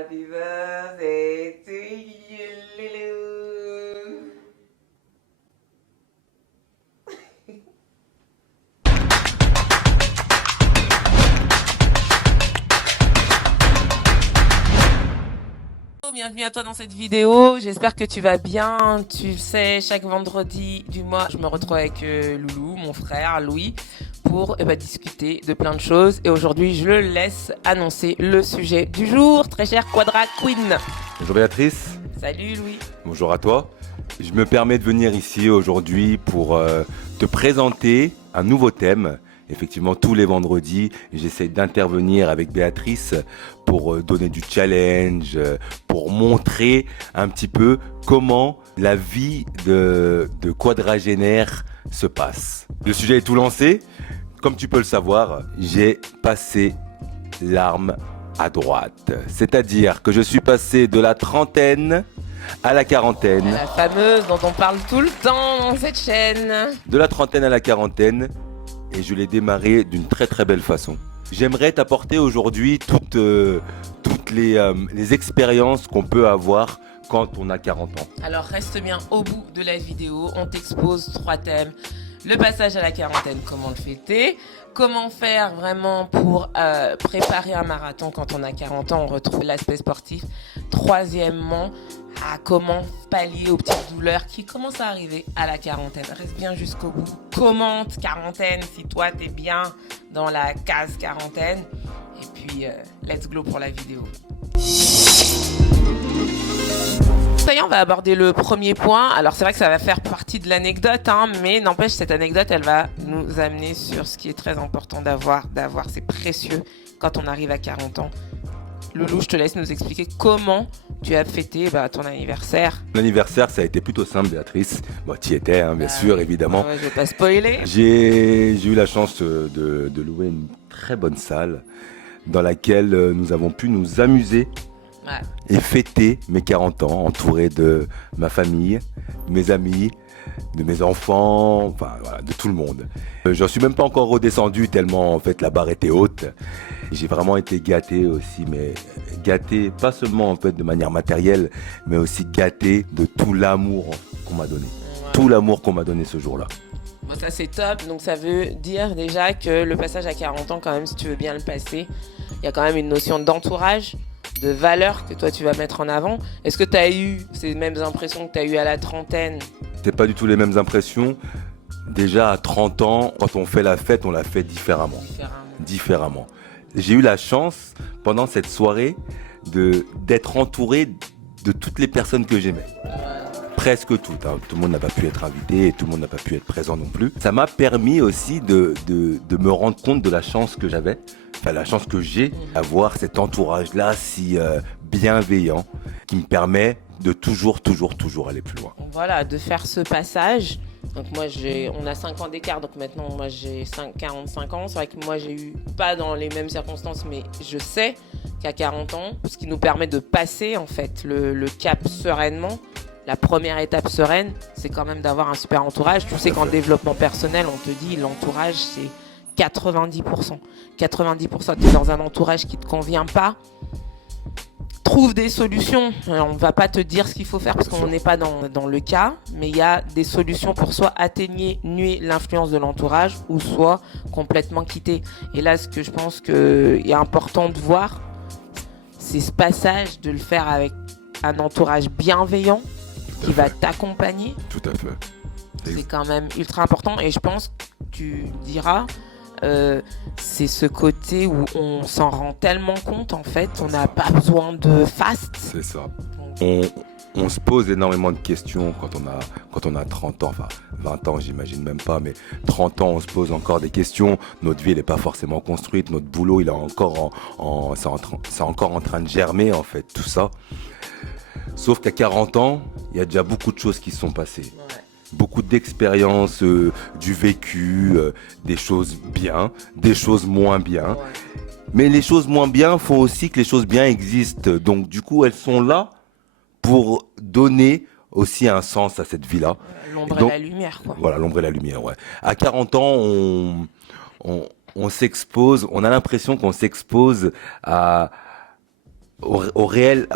Happy birthday to you, Loulou. Bienvenue à toi dans cette vidéo, j'espère que tu vas bien. Tu sais, chaque vendredi du mois, je me retrouve avec Loulou, mon frère Louis, pour discuter de plein de choses. Et aujourd'hui, je le laisse annoncer le sujet du jour, très cher Quadra Queen. Bonjour Béatrice. Salut Louis. Bonjour à toi. Je me permets de venir ici aujourd'hui pour te présenter un nouveau thème. Effectivement, tous les vendredis, j'essaie d'intervenir avec Béatrice pour donner du challenge, pour montrer un petit peu comment la vie de quadragénaire se passe. Le sujet est tout lancé. Comme tu peux le savoir, j'ai passé l'arme à droite. C'est-à-dire que je suis passé de la trentaine à la quarantaine. La fameuse dont on parle tout le temps dans cette chaîne. De la trentaine à la quarantaine. Et je l'ai démarré d'une très très belle façon. J'aimerais t'apporter aujourd'hui toutes les expériences qu'on peut avoir quand on a 40 ans. Alors reste bien au bout de la vidéo, on t'expose 3 thèmes. Le passage à la quarantaine, comment le fêter? Comment faire vraiment pour préparer un marathon quand on a 40 ans? On retrouve l'aspect sportif. Troisièmement, comment pallier aux petites douleurs qui commencent à arriver à la quarantaine. Reste bien jusqu'au bout. Commente quarantaine si toi t'es bien dans la case quarantaine. Et puis, let's go pour la vidéo. Ça y est, on va aborder le premier point. Alors c'est vrai que ça va faire partie de l'anecdote, mais n'empêche, cette anecdote, elle va nous amener sur ce qui est très important d'avoir, c'est précieux quand on arrive à 40 ans. Loulou, je te laisse nous expliquer comment tu as fêté ton anniversaire. L'anniversaire, ça a été plutôt simple, Béatrice. Bon, tu y étais, bien sûr, évidemment. Ouais, je vais pas spoiler. J'ai eu la chance de louer une très bonne salle dans laquelle nous avons pu nous amuser. Ouais. Et fêter mes 40 ans, entouré de ma famille, de mes amis, de mes enfants, enfin voilà, de tout le monde. J'en suis même pas encore redescendu tellement en fait la barre était haute. J'ai vraiment été gâté aussi, mais gâté pas seulement en fait de manière matérielle, mais aussi gâté de tout l'amour qu'on m'a donné. Ouais. Tout l'amour qu'on m'a donné ce jour-là. Bon, ça c'est top, donc ça veut dire déjà que le passage à 40 ans quand même, si tu veux bien le passer, il y a quand même une notion d'entourage, de valeur que toi tu vas mettre en avant. Est-ce que tu as eu ces mêmes impressions que tu as eu à la trentaine? C'est pas du tout les mêmes impressions. Déjà à 30 ans, quand on fait la fête, on la fait différemment. Différemment. J'ai eu la chance pendant cette soirée d'être entouré de toutes les personnes que j'aimais. Presque toutes. Tout le monde n'a pas pu être invité et tout le monde n'a pas pu être présent non plus. Ça m'a permis aussi de me rendre compte de la chance que j'avais. Enfin, la chance que j'ai d'avoir cet entourage-là si bienveillant qui me permet de toujours aller plus loin. Voilà, de faire ce passage. Donc moi, on a 5 ans d'écart, donc maintenant, moi, j'ai 45 ans. C'est vrai que moi, j'ai eu, pas dans les mêmes circonstances, mais je sais qu'à 40 ans, ce qui nous permet de passer, en fait, le cap sereinement. La première étape sereine, c'est quand même d'avoir un super entourage. Tu sais qu'en développement personnel, on te dit l'entourage, c'est 90%. 90%, tu es dans un entourage qui ne te convient pas. Trouve des solutions. Alors, on ne va pas te dire ce qu'il faut faire parce qu'on n'est pas dans le cas, mais il y a des solutions pour soit atténuer l'influence de l'entourage ou soit complètement quitter. Et là, ce que je pense qu'il est important de voir, c'est ce passage, de le faire avec un entourage bienveillant qui va t'accompagner. Tout à fait. C'est quand même ultra important et je pense que tu diras, c'est ce côté où on s'en rend tellement compte en fait, on n'a pas besoin de fast. C'est ça. On se pose énormément de questions quand on a 30 ans, enfin 20 ans j'imagine même pas, mais 30 ans on se pose encore des questions. Notre vie elle n'est pas forcément construite, notre boulot il est encore c'est encore en train de germer en fait tout ça. Sauf qu'à 40 ans, il y a déjà beaucoup de choses qui se sont passées. Ouais. Beaucoup d'expériences, du vécu, des choses bien, des choses moins bien. Ouais. Mais les choses moins bien, il faut aussi que les choses bien existent. Donc du coup, elles sont là pour donner aussi un sens à cette vie-là. L'ombre et la lumière, quoi. Voilà, l'ombre et la lumière, ouais. À 40 ans, on s'expose, on a l'impression qu'on s'expose à au réel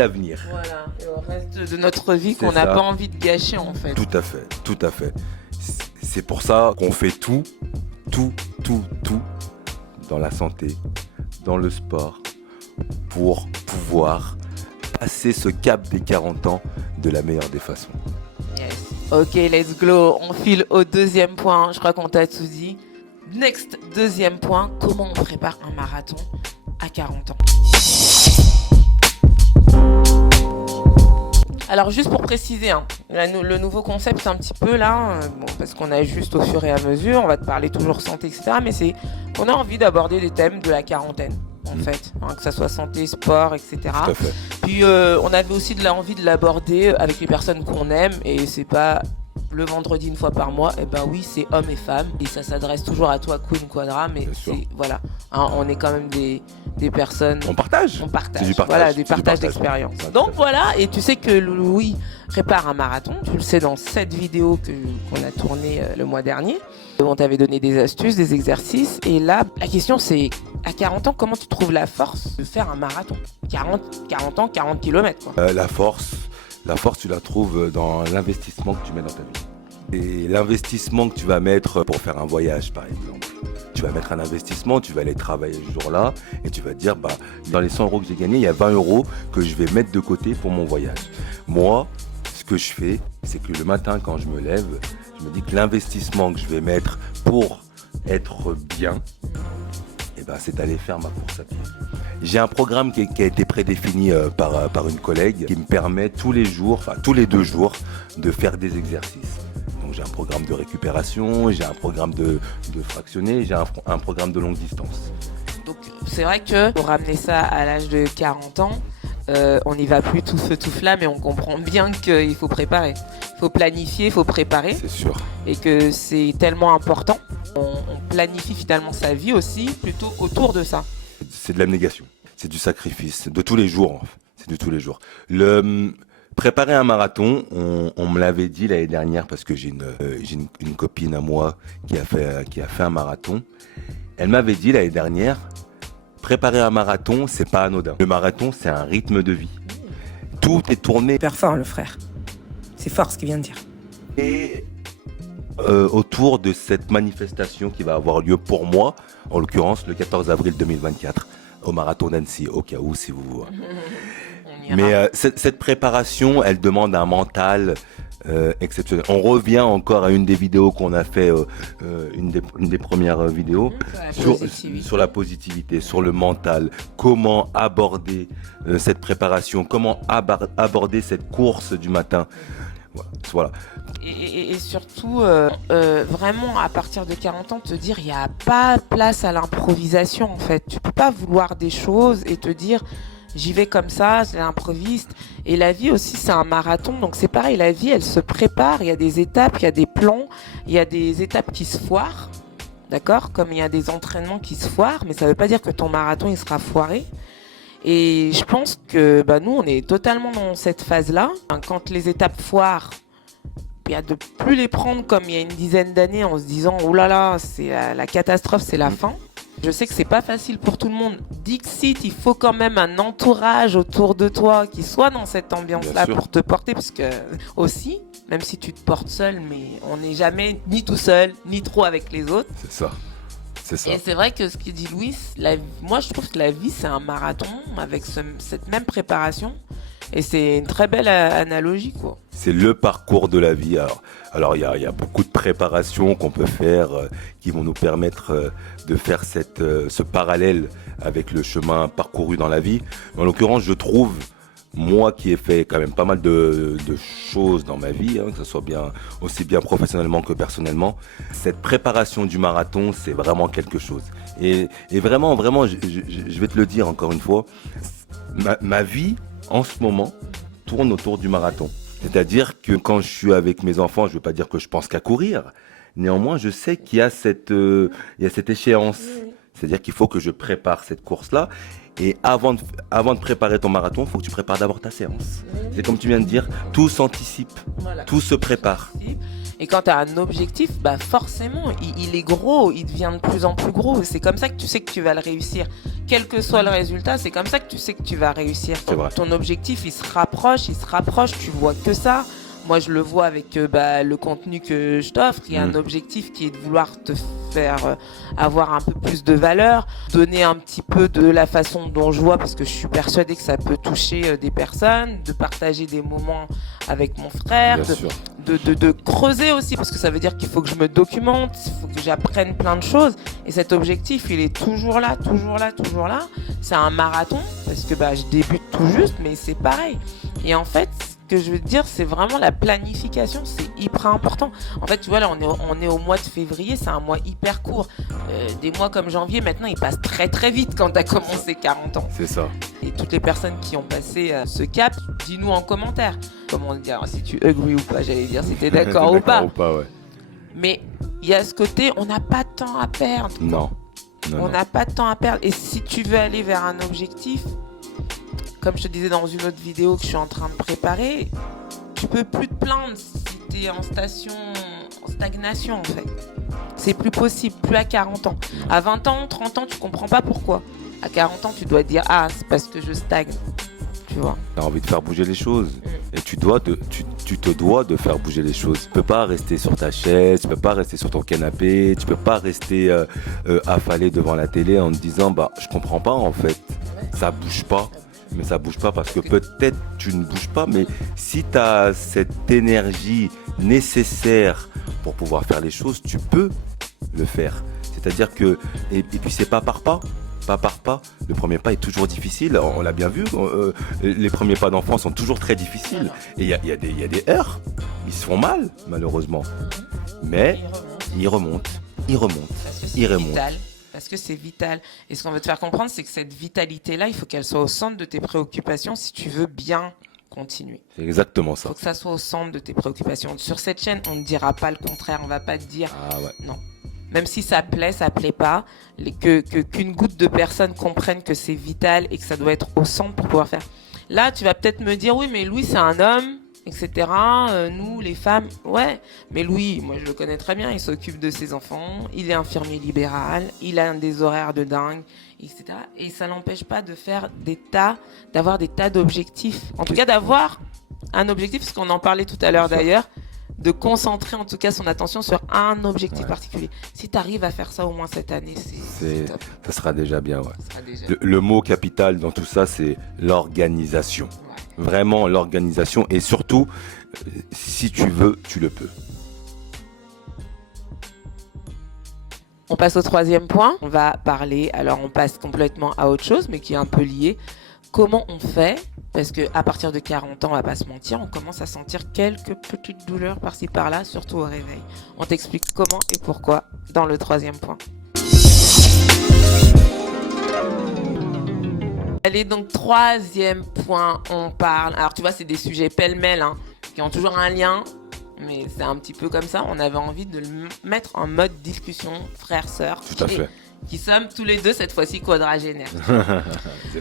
avenir. Voilà, et au reste de notre vie C'est qu'on n'a ça. pas envie de gâcher en fait. Tout à fait, tout à fait. C'est pour ça qu'on fait tout dans la santé, dans le sport, pour pouvoir passer ce cap des 40 ans de la meilleure des façons. Yes. Ok, let's go. On file au deuxième point. Je crois qu'on t'a tout dit. Next, deuxième point. Comment on prépare un marathon à 40 ans? Alors juste pour préciser, hein, le nouveau concept un petit peu là, bon, parce qu'on a juste au fur et à mesure, on va te parler toujours santé, etc. Mais c'est qu'on a envie d'aborder des thèmes de la quarantaine, en fait, hein, que ça soit santé, sport, etc. Tout à fait. Puis on avait aussi envie de l'aborder avec les personnes qu'on aime, et c'est pas le vendredi une fois par mois. Et ben oui, c'est hommes et femmes, et ça s'adresse toujours à toi, Queen Quadra, mais Bien sûr. c'est voilà, hein, on est quand même des personnes. On partage. On partage, C'est du partage. voilà, C'est des du partages partage. d'expérience. Ouais, tout à Donc fait. voilà, et tu sais que Louis prépare un marathon, tu le sais dans cette vidéo qu'on a tournée le mois dernier. On t'avait donné des astuces, des exercices, et là, la question c'est, à 40 ans, comment tu trouves la force de faire un marathon? 40 ans, 40 km quoi. La force, tu la trouves dans l'investissement que tu mets dans ta vie. Et l'investissement que tu vas mettre pour faire un voyage, par exemple. Tu vas mettre un investissement, tu vas aller travailler ce jour-là et tu vas te dire, bah, dans les 100 euros que j'ai gagnés, il y a 20 euros que je vais mettre de côté pour mon voyage. Moi, ce que je fais, c'est que le matin, quand je me lève, je me dis que l'investissement que je vais mettre pour être bien, eh ben, c'est d'aller faire ma course à pied. J'ai un programme qui a été prédéfini par une collègue qui me permet tous les jours, enfin tous les 2 jours, de faire des exercices. Donc j'ai un programme de récupération, j'ai un programme de fractionné, j'ai un programme de longue distance. Donc c'est vrai que pour ramener ça à l'âge de 40 ans, on n'y va plus tout feu tout flamme, mais on comprend bien qu'il faut préparer. Il faut planifier, il faut préparer. C'est sûr. Et que c'est tellement important. On planifie finalement sa vie aussi plutôt autour de ça. C'est de l'abnégation, c'est du sacrifice, de tous les jours. C'est de tous les jours. Préparer un marathon, on me l'avait dit l'année dernière parce que j'ai une copine à moi qui a fait un marathon. Elle m'avait dit l'année dernière, préparer un marathon, c'est pas anodin. Le marathon, c'est un rythme de vie. Tout est tourné Hyper fort, le frère. C'est fort ce qu'il vient de dire. et autour de cette manifestation qui va avoir lieu pour moi, en l'occurrence le 14 avril 2024, au marathon d'Annecy, au cas où si vous... On ira. Mais cette préparation, elle demande un mental exceptionnel. On revient encore à une des vidéos qu'on a fait, une des premières vidéos, sur la positivité, sur le mental. Comment aborder cette préparation, comment aborder cette course du matin. Voilà. Et surtout, vraiment, à partir de 40 ans, te dire, il n'y a pas place à l'improvisation, en fait. Tu peux pas vouloir des choses et te dire, j'y vais comme ça, je l'improviste. Et la vie aussi, c'est un marathon. Donc c'est pareil, la vie, elle se prépare. Il y a des étapes, il y a des plans, il y a des étapes qui se foirent. D'accord? Comme il y a des entraînements qui se foirent, mais ça veut pas dire que ton marathon, il sera foiré. Et je pense que nous, on est totalement dans cette phase-là. Quand les étapes foirent, il y a de plus les prendre comme il y a une dizaine d'années en se disant « Oh là là, c'est la catastrophe, c'est la fin ». Je sais que c'est pas facile pour tout le monde. Dixit, il faut quand même un entourage autour de toi qui soit dans cette ambiance-là pour te porter, parce que aussi, même si tu te portes seul, mais on n'est jamais ni tout seul, ni trop avec les autres. C'est ça. C'est ça. Et c'est vrai que ce que dit Louis, moi je trouve que la vie c'est un marathon avec cette même préparation. Et c'est une très belle analogie, quoi. C'est le parcours de la vie. Alors il y a beaucoup de préparations qu'on peut faire qui vont nous permettre de faire ce parallèle avec le chemin parcouru dans la vie. En l'occurrence, je trouve, moi qui ai fait quand même pas mal de choses dans ma vie, que ce soit aussi bien professionnellement que personnellement, cette préparation du marathon, c'est vraiment quelque chose. Et vraiment, je vais te le dire encore une fois, ma vie, en ce moment, tourne autour du marathon. C'est-à-dire que quand je suis avec mes enfants, je ne veux pas dire que je pense qu'à courir. Néanmoins, je sais qu'il y a cette échéance. C'est-à-dire qu'il faut que je prépare cette course-là. Et avant de préparer ton marathon, il faut que tu prépares d'abord ta séance. C'est comme tu viens de dire, tout s'anticipe, tout se prépare. Et quand tu as un objectif, bah forcément, il est gros, il devient de plus en plus gros. C'est comme ça que tu sais que tu vas le réussir. Quel que soit le résultat, c'est comme ça que tu sais que tu vas réussir. C'est vrai. Ton objectif, il se rapproche, tu vois que ça. Moi, je le vois avec le contenu que je t'offre. Il y a un objectif qui est de vouloir te faire avoir un peu plus de valeur, donner un petit peu de la façon dont je vois, parce que je suis persuadée que ça peut toucher des personnes, de partager des moments avec mon frère, de creuser aussi, parce que ça veut dire qu'il faut que je me documente, il faut que j'apprenne plein de choses. Et cet objectif, il est toujours là, toujours là, toujours là. C'est un marathon, parce que je débute tout juste, mais c'est pareil. Et en fait, ce que je veux te dire, c'est vraiment la planification, c'est hyper important. En fait, tu vois, là, on est au mois de février, c'est un mois hyper court. Des mois comme janvier, maintenant, ils passent très très vite quand tu as commencé 40 ans. C'est ça. Et toutes les personnes qui ont passé ce cap, dis-nous en commentaire. Comment dire, si tu agree ou pas, j'allais dire, si tu es d'accord ou pas. Ouais. Mais il y a ce côté, on n'a pas de temps à perdre. Non. On n'a pas de temps à perdre. Et si tu veux aller vers un objectif, comme je te disais dans une autre vidéo que je suis en train de préparer, tu peux plus te plaindre si tu es en stagnation en fait. C'est plus possible, plus à 40 ans. À 20 ans, 30 ans, tu comprends pas pourquoi. À 40 ans, tu dois dire c'est parce que je stagne. Tu vois. Tu as envie de faire bouger les choses. Et tu te dois de faire bouger les choses. Tu peux pas rester sur ta chaise, tu peux pas rester sur ton canapé, tu peux pas rester affalé devant la télé en te disant je comprends pas en fait. Ça bouge pas. Mais ça bouge pas parce que peut-être tu ne bouges pas, mais si tu as cette énergie nécessaire pour pouvoir faire les choses, tu peux le faire. C'est-à-dire que, et puis c'est pas par pas. Pas par pas. Le premier pas est toujours difficile. On l'a bien vu. Les premiers pas d'enfant sont toujours très difficiles. Et il y a des heurts. Ils se font mal, malheureusement. Mais ils remontent. Parce que c'est vital. Et ce qu'on veut te faire comprendre, c'est que cette vitalité-là, il faut qu'elle soit au centre de tes préoccupations si tu veux bien continuer. C'est exactement ça. Il faut que ça soit au centre de tes préoccupations. Sur cette chaîne, on ne dira pas le contraire. On ne va pas te dire non. Même si ça plaît pas, qu'une goutte de personnes comprennent que c'est vital et que ça doit être au centre pour pouvoir faire. Là, tu vas peut-être me dire, oui, mais Louis, c'est un homme, etc. Nous, les femmes, ouais. Mais Louis, moi, je le connais très bien, il s'occupe de ses enfants, il est infirmier libéral, il a des horaires de dingue, etc. Et ça n'empêche pas de faire d'avoir des tas d'objectifs. En tout cas, d'avoir un objectif, parce qu'on en parlait tout à l'heure d'ailleurs, de concentrer en tout cas son attention sur un objectif particulier. Si tu arrives à faire ça au moins cette année, c'est top. Ça sera déjà bien. Ouais. Le mot capital dans tout ça, c'est l'organisation. Ouais. Vraiment l'organisation. Et surtout, si tu veux, tu le peux. On passe au troisième point. On va parler, alors on passe complètement à autre chose, mais qui est un peu lié. Comment on fait ? Parce qu'à partir de 40 ans, on va pas se mentir, on commence à sentir quelques petites douleurs par-ci par-là, surtout au réveil. On t'explique comment et pourquoi dans le troisième point. Allez, donc troisième point, on parle. Alors tu vois, c'est des sujets pêle-mêle qui ont toujours un lien, mais c'est un petit peu comme ça. On avait envie de le mettre en mode discussion frère-sœur. Tout à fait. Qui sommes tous les deux cette fois-ci quadragénaires.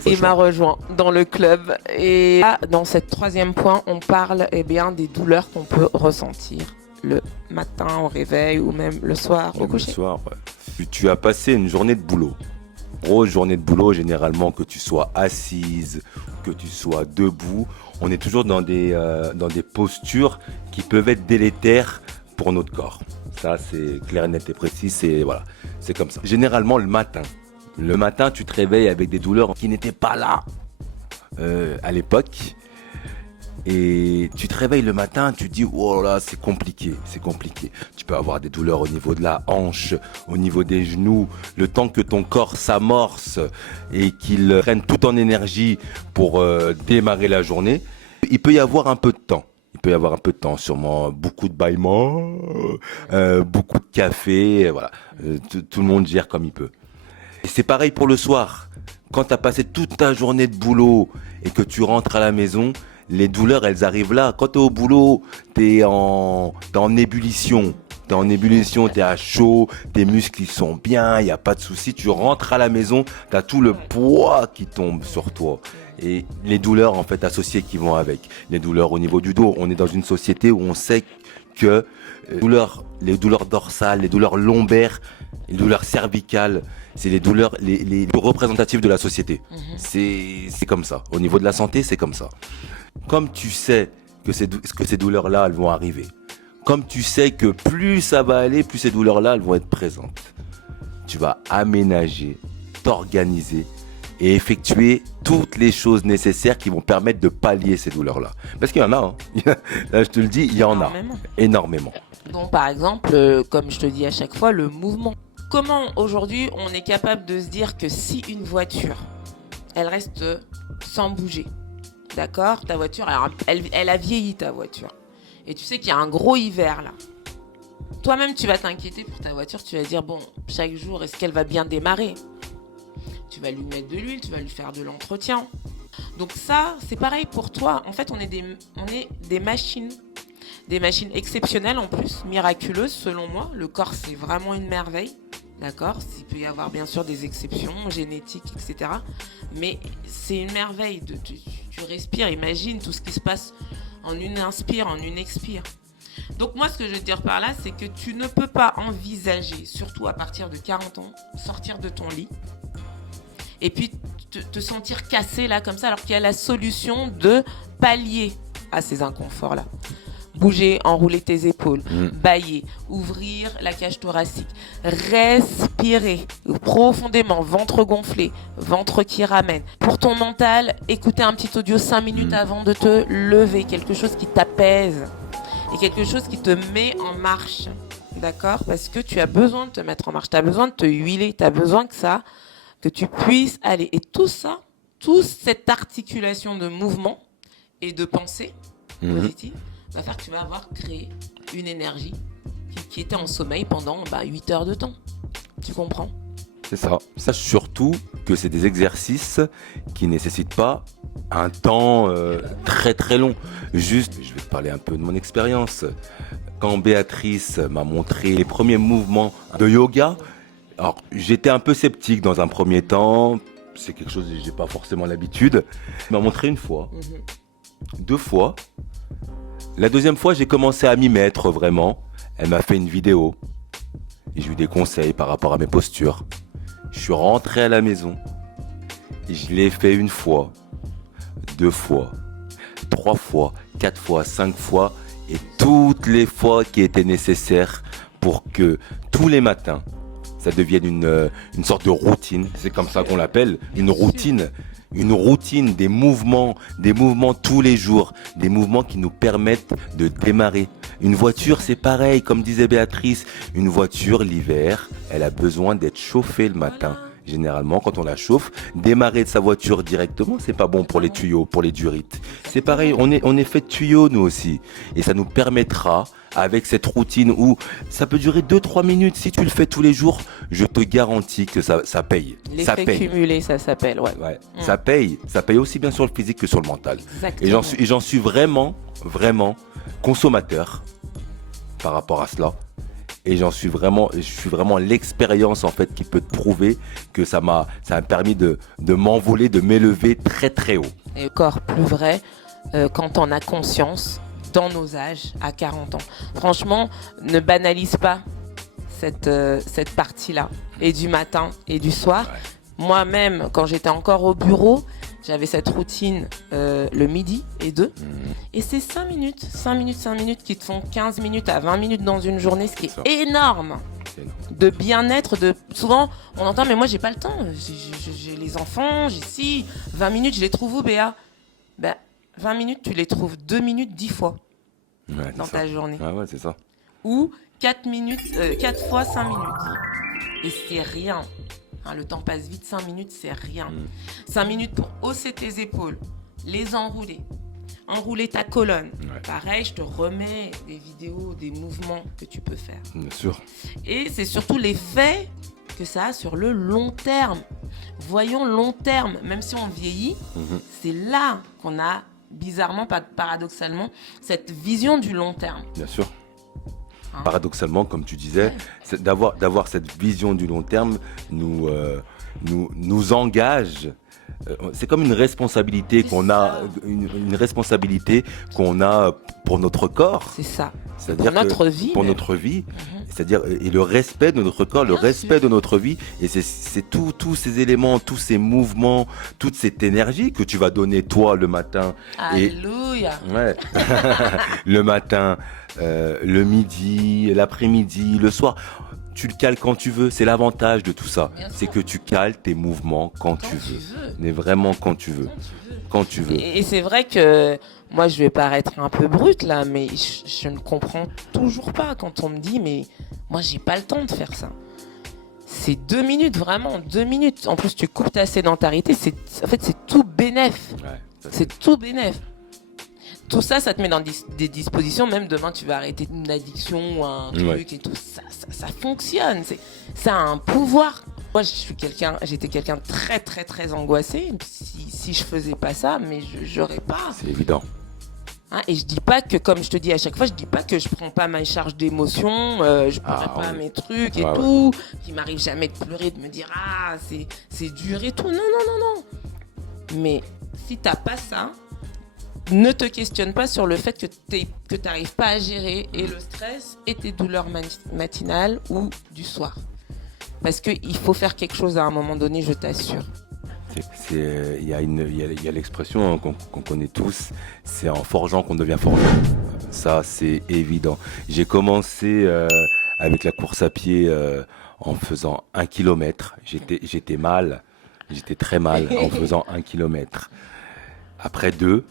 Il m'a rejoint dans le club. Et là, dans ce troisième point, on parle des douleurs qu'on peut ressentir le matin au réveil ou même le soir au coucher. Le soir, ouais. Tu as passé une journée de boulot. Grosse journée de boulot, généralement, que tu sois assise, que tu sois debout. On est toujours dans des postures qui peuvent être délétères pour notre corps. Ça, c'est clair, net et précis, c'est comme ça. Généralement, le matin, tu te réveilles avec des douleurs qui n'étaient pas là à l'époque. Et tu te réveilles le matin, tu te dis, oh là, c'est compliqué. Tu peux avoir des douleurs au niveau de la hanche, au niveau des genoux. Le temps que ton corps s'amorce et qu'il prenne tout en énergie pour démarrer la journée, il peut y avoir un peu de temps. Sûrement beaucoup de bâillements, beaucoup de café, voilà. Tout le monde gère comme il peut. Et c'est pareil pour le soir. Quand tu as passé toute ta journée de boulot et que tu rentres à la maison, les douleurs, elles arrivent là. Quand tu es au boulot, tu es en ébullition. T'es à chaud, tes muscles ils sont bien, il n'y a pas de souci. Tu rentres à la maison, tu as tout le poids qui tombe sur toi. Et les douleurs en fait associées qui vont avec. Les douleurs au niveau du dos. On est dans une société où on sait que les douleurs dorsales, les douleurs lombaires, les douleurs cervicales, c'est les douleurs les plus représentatives de la société. C'est comme ça. Au niveau de la santé, c'est comme ça. Comme tu sais que ces douleurs-là, elles vont arriver, comme tu sais que plus ça va aller, plus ces douleurs-là, elles vont être présentes, tu vas aménager, t'organiser et effectuer toutes les choses nécessaires qui vont permettre de pallier ces douleurs-là. Parce qu'il y en a, hein. Là je te le dis, il y en a énormément. Donc par exemple, comme je te dis à chaque fois, le mouvement. Comment aujourd'hui on est capable de se dire que si une voiture, elle reste sans bouger, d'accord, ta voiture, elle a vieilli ta voiture, et tu sais qu'il y a un gros hiver là, toi-même tu vas t'inquiéter pour ta voiture, tu vas dire bon, chaque jour, est-ce qu'elle va bien démarrer ? Tu vas lui mettre de l'huile, tu vas lui faire de l'entretien. Donc ça, c'est pareil pour toi. En fait, on est des machines. Des machines exceptionnelles en plus, miraculeuses selon moi. Le corps, c'est vraiment une merveille. D'accord ? Il peut y avoir bien sûr des exceptions génétiques, etc. Mais c'est une merveille. Tu respires, imagine tout ce qui se passe en une inspire, en une expire. Donc moi, ce que je veux te dire par là, c'est que tu ne peux pas envisager, surtout à partir de 40 ans, sortir de ton lit et puis te sentir cassé là comme ça, alors qu'il y a la solution de pallier à ces inconforts-là. Bouger, enrouler tes épaules, bâiller, ouvrir la cage thoracique, respirer profondément, ventre gonflé, ventre qui ramène. Pour ton mental, écouter un petit audio 5 minutes avant de te lever, quelque chose qui t'apaise et quelque chose qui te met en marche, d'accord ? Parce que tu as besoin de te mettre en marche, tu as besoin de te huiler, tu as besoin que tu puisses aller. Et tout ça, toute cette articulation de mouvement et de pensée positive va faire que tu vas avoir créé une énergie qui était en sommeil pendant 8 heures de temps. Tu comprends ? C'est ça. Sache surtout que c'est des exercices qui ne nécessitent pas un temps très très long. Juste, je vais te parler un peu de mon expérience. Quand Béatrice m'a montré les premiers mouvements de yoga, alors j'étais un peu sceptique dans un premier temps. C'est quelque chose que j'ai pas forcément l'habitude. Elle m'a montré une fois, 2 fois. La deuxième fois, j'ai commencé à m'y mettre vraiment. Elle m'a fait une vidéo. Et j'ai eu des conseils par rapport à mes postures. Je suis rentré à la maison. Et je l'ai fait 1 fois, 2 fois, 3 fois, 4 fois, 5 fois. Et toutes les fois qui étaient nécessaires pour que tous les matins, ça devienne une sorte de routine. C'est comme ça qu'on l'appelle, une routine. Une routine, des mouvements tous les jours, des mouvements qui nous permettent de démarrer. Une voiture, c'est pareil, comme disait Béatrice, une voiture, l'hiver, elle a besoin d'être chauffée le matin. Généralement, quand on la chauffe, démarrer de sa voiture directement, c'est pas bon pour les tuyaux, pour les durites. C'est pareil, on est fait de tuyaux, nous aussi. Et ça nous permettra, avec cette routine où ça peut durer 2-3 minutes, si tu le fais tous les jours, je te garantis que ça paye. L'effet cumulé, ça s'appelle, ouais. Ça paye aussi bien sur le physique que sur le mental. Exactement. Et j'en suis vraiment consommateur par rapport à cela. Et je suis vraiment l'expérience en fait qui peut te prouver que ça m'a permis de m'envoler, de m'élever très très haut. Et encore plus vrai quand on a conscience dans nos âges à 40 ans. Franchement, ne banalise pas cette partie-là, et du matin et du soir. Ouais. Moi-même, quand j'étais encore au bureau, j'avais cette routine le midi et 2. Et c'est 5 minutes qui te font 15 minutes à 20 minutes dans une journée, ce qui est énorme. De bien-être, souvent on entend mais moi j'ai pas le temps, j'ai les enfants, j'ai 20 minutes je les trouve où Béa ? 20 minutes tu les trouves 2 minutes 10 fois dans ta journée. Ah ouais, c'est ça. Ou 4 fois 5 minutes. Et c'est rien. Le temps passe vite, 5 minutes, c'est rien. 5 minutes pour hausser tes épaules, les enrouler ta colonne. Ouais. Pareil, je te remets des vidéos, des mouvements que tu peux faire. Bien sûr. Et c'est surtout l'effet que ça a sur le long terme. Voyons long terme, même si on vieillit, c'est là qu'on a, bizarrement, paradoxalement, cette vision du long terme. Bien sûr. Paradoxalement, comme tu disais, c'est d'avoir cette vision du long terme nous engage c'est comme une responsabilité qu'on a, une responsabilité qu'on a pour notre corps. C'est ça. C'est-à-dire pour notre vie. Pour même. notre vie. C'est-à-dire, et le respect de notre corps, le Bien respect sûr. de notre vie. Et c'est tous ces éléments, tous ces mouvements, toute cette énergie que tu vas donner toi le matin. Alléluia. Ouais. Le matin, le midi, l'après-midi, le soir. Tu le cales quand tu veux. C'est l'avantage de tout ça. Bien C'est sûr. que tu cales tes mouvements quand tu veux. Mais vraiment quand tu veux. Quand tu veux. Et c'est vrai que moi, je vais paraître un peu brute là, mais je ne comprends toujours pas quand on me dit, mais moi, j'ai pas le temps de faire ça. C'est 2 minutes, vraiment, 2 minutes. En plus, tu coupes ta sédentarité. En fait, c'est tout bénef. Ouais, ça, C'est tout bénef. Tout ça, ça te met dans des dispositions. Même demain, tu vas arrêter une addiction ou un truc Ouais. et tout. Ça fonctionne. Ça a un pouvoir. Moi, j'étais quelqu'un de très, très, très angoissé. Si je faisais pas ça, mais j'aurais pas. c'est évident. Hein, et je dis pas que, comme je te dis à chaque fois, je dis pas que je prends pas ma charge d'émotions, je prends pas oui. mes trucs et Ouais, tout, qu'il m'arrive jamais de pleurer, de me dire c'est dur et tout. Non, non, non, non. Mais si t'as pas ça, ne te questionne pas sur le fait que t'arrives pas à gérer et le stress et tes douleurs matinales ou du soir. Parce qu'il faut faire quelque chose à un moment donné, je t'assure. Il y a l'expression qu'on connaît tous, c'est en forgeant qu'on devient forgeant. Ça, c'est évident. J'ai commencé avec la course à pied en faisant 1 kilomètre. J'étais mal, j'étais très mal en faisant 1 kilomètre. Après 2,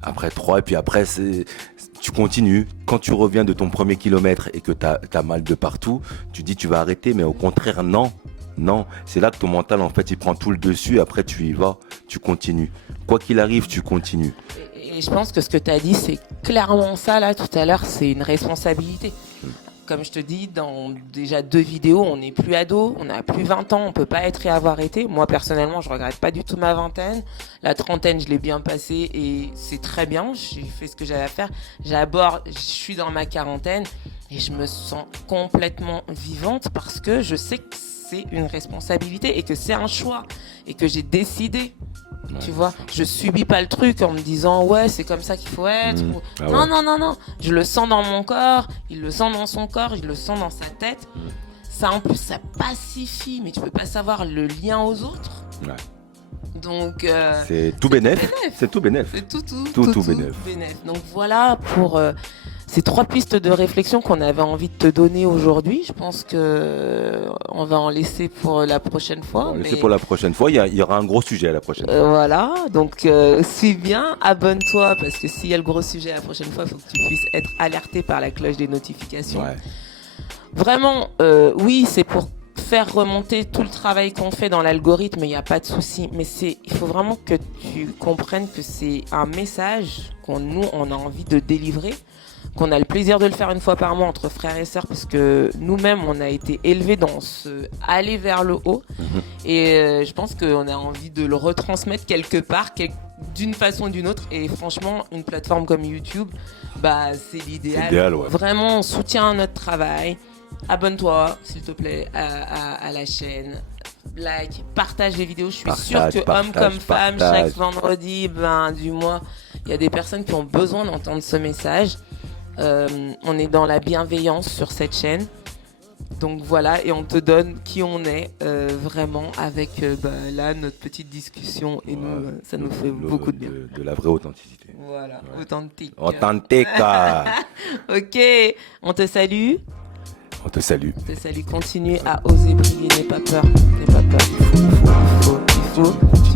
après 3, et puis après, tu continues. Quand tu reviens de ton premier kilomètre et que tu as mal de partout, tu dis tu vas arrêter, mais au contraire, non. Non, c'est là que ton mental, en fait, il prend tout le dessus. Après, tu y vas, tu continues. Quoi qu'il arrive, tu continues. Et je pense que ce que tu as dit, c'est clairement ça, là, tout à l'heure, c'est une responsabilité. Comme je te dis, dans déjà 2 vidéos, on n'est plus ado, on n'a plus 20 ans, on peut pas être et avoir été. Moi, personnellement, je regrette pas du tout ma vingtaine. La trentaine, je l'ai bien passée et c'est très bien. J'ai fait ce que j'avais à faire. Je suis dans ma quarantaine et je me sens complètement vivante parce que je sais que c'est une responsabilité et que c'est un choix et que j'ai décidé. Ouais, Tu vois, je subis pas le truc en me disant ouais c'est comme ça qu'il faut être. Ou... Ah non, ouais. non, non, non. Je le sens dans mon corps, il le sent dans son corps, il le sent dans sa tête. Ça en plus ça pacifie, mais tu peux pas savoir le lien aux autres. Ouais. Donc C'est tout bénef. C'est tout bénef. c'est Tout bénef. Donc voilà pour ces 3 pistes de réflexion qu'on avait envie de te donner aujourd'hui. Je pense que on va en laisser pour la prochaine fois. C'est pour la prochaine fois. Il y aura un gros sujet la prochaine fois. Voilà, donc suis bien, abonne-toi parce que s'il y a le gros sujet la prochaine fois, il faut que tu puisses être alerté par la cloche des notifications. Ouais. Vraiment, oui, c'est pour faire remonter tout le travail qu'on fait dans l'algorithme, il n'y a pas de souci. Mais il faut vraiment que tu comprennes que c'est un message nous, on a envie de délivrer, qu'on a le plaisir de le faire une fois par mois entre frères et sœurs parce que nous-mêmes, on a été élevés dans ce aller vers le haut. Et je pense qu'on a envie de le retransmettre quelque part, d'une façon ou d'une autre. Et franchement, une plateforme comme YouTube, bah, c'est l'idéal. C'est idéal, ouais. Vraiment, on soutient notre travail. Abonne-toi, s'il te plaît, à la chaîne. Like, partage les vidéos. Je suis sûre que hommes comme femmes, chaque vendredi du mois, il y a des personnes qui ont besoin d'entendre ce message. On est dans la bienveillance sur cette chaîne. Donc voilà, et on te donne qui on est vraiment avec là notre petite discussion et nous ça nous fait beaucoup de bien. De la vraie authenticité. Voilà, authentique. Authentique. Ok, on te salue. On te salue. On te salue, continue à oser briller, n'aie pas peur. N'aie pas peur, il faut.